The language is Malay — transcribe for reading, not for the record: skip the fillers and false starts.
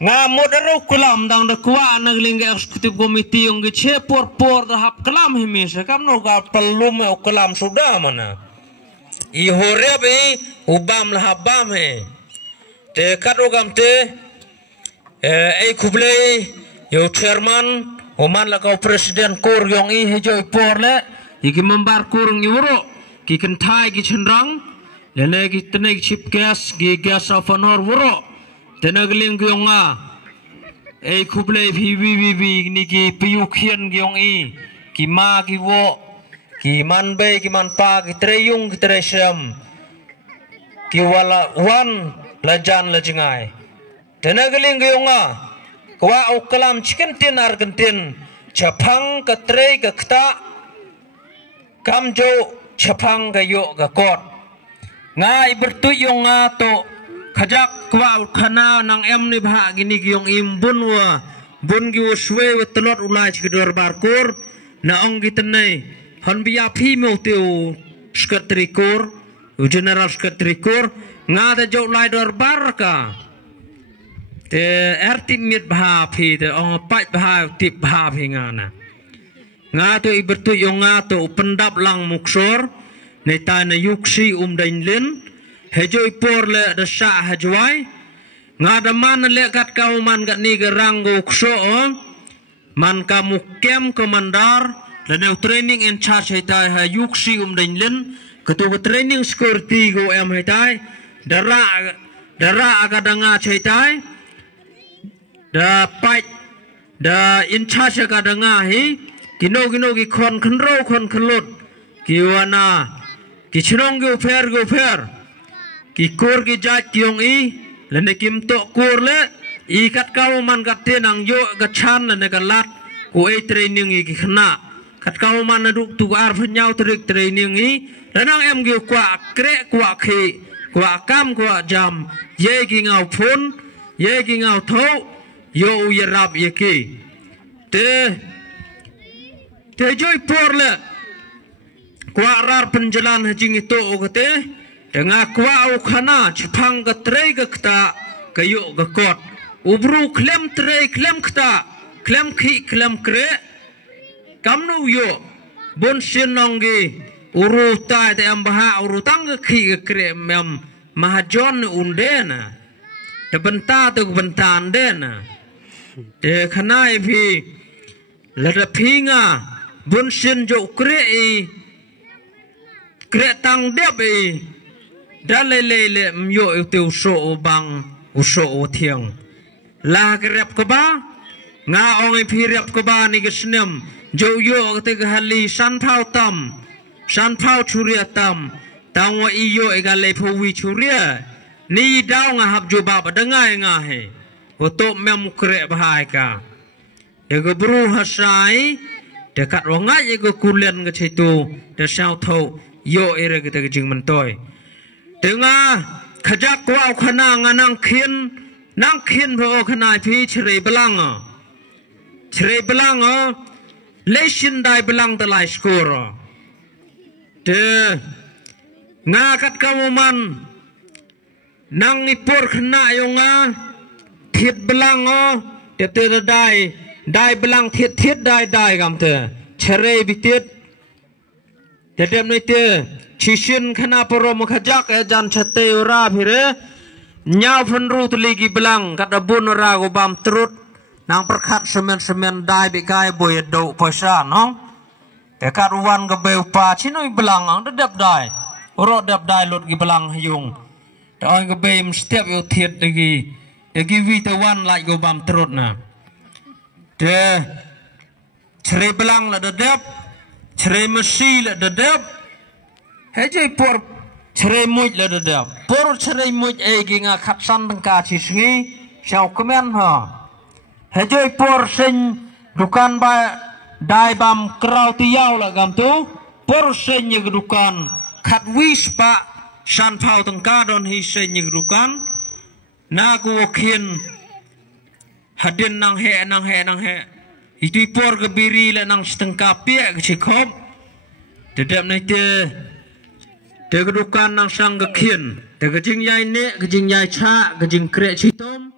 ngamut aro kelam dang da kwa nagling eksekutif komite yang giche por hap kelam himis kam no ga pelum kelam sudah mana I hore be ubam lah habam he te kadogam te ai kuble yo chairman oman la kau presiden kor yang I hejoi por le iki membar kurung nyuro ki kentai ki chenrang lele ki tenek chip gas ki gas of honor wuro tenagling gyong a ai kuble vi ni ki piyukhian gyong I ki ma ki wo ki man be ki man pa ki treyung ki tresem ki wala wan la jan la jingai tenagling gyong a kwa ukalam chicken tin argentin chapang ka trei ka kta kamjo chapang ka yo ka kot ngai bertu yung nga to khajak kwa khana nang em ni bha gini gyong imbun wa bun gi uswe wa telot ulai chidor barkur na ong gitnai han biya phi mo tiu skatrikor general skatrikor nga da jo lai dor barka te ertimit bha phi te ong pai bha tip bha phi ngana nga to I bertu yung nga to pendap lang muksor nei ta na yuksi dain len hejoi por le da sha hajwai nga da man le kat kau man kat ni gerang go kso man ka mukem komandar le ne training in charge hai tai ha yuksi dain len ketu training security go em hai tai dara aga danga chai tai da pai da in charge aga danga hi kino ki kon khnro kon khlot ki wana ki chrong go fair ki kor ki jat kyong I lene kim to kor le I kat kau man kat te nang yo ga chan lene ka lat ko ai training I ki khna kat kau man na duk tu ar phnyau trik training I lanang em gi kwa kre kwa khi kwa kam kwa jam ye ki ngau phun ye ki ngau tho yo ye rap ye ki te joy por le kwa rar penjalan hajing itu okate dengan kwa au khana chphang ka trei ka kta kayo ka kot ubru klem trei klem kta klem khi klem kre kamnu yo bon sin nonggi uru ta te ambaha uru tang ka khi ka kre mem mahajon undena te benta tu bentan dena te khana phi la da phinga bon sin jo kre tang dep da le myo tiu so bang uso thiang la grep ka ba nga ong phi rep ka ba ni ka snem jo yo te ka hali san phao churia tam tang wa I yo e ga le phu wi churia ni daw nga hab jo ba ba dangai nga he o to mem kre ba hai ka e go bru hasai te kat wa nga e go kulen ga chitu te sao tho yo ere ga te jing man toy dengan khajak kwa khana nga nang khin pho khana phi chrei belang leshin dai belang ta lai skor te nga kat kamuman nang ipor khana yo nga thit belang te dai belang thit dai gam te chrei bitit te dem nei te Chishin khana porom khajak jan chate ora phire nyau phunru tuligi belang kat abun ora go bam trut nang perkhat semen dai bi kai boy do poisa no te kat wan go be pa chinoi belang ang dep dai ro dep dai lot gi belang hyung te oi go be step yo thiet gi vi te wan like go bam trut na te chre belang la dep chre masi la dep hejai por chre muj le de por chre muj e ginga khat san tang ka chi sgi chau kemen ha hejai por sin dukan ba dai bam krau ti yaw la gam tu por sin ye dukan khat wis pa san phao tang ka don hi sin ye dukan na ku khin hadin nang he itu por ke biri le nang setengah pie ke chikhop dedap nei te kedukan nang sang ke khin แต่กระจิงยายเนะกระจิงยายชะกระจิงเกระชิต้ม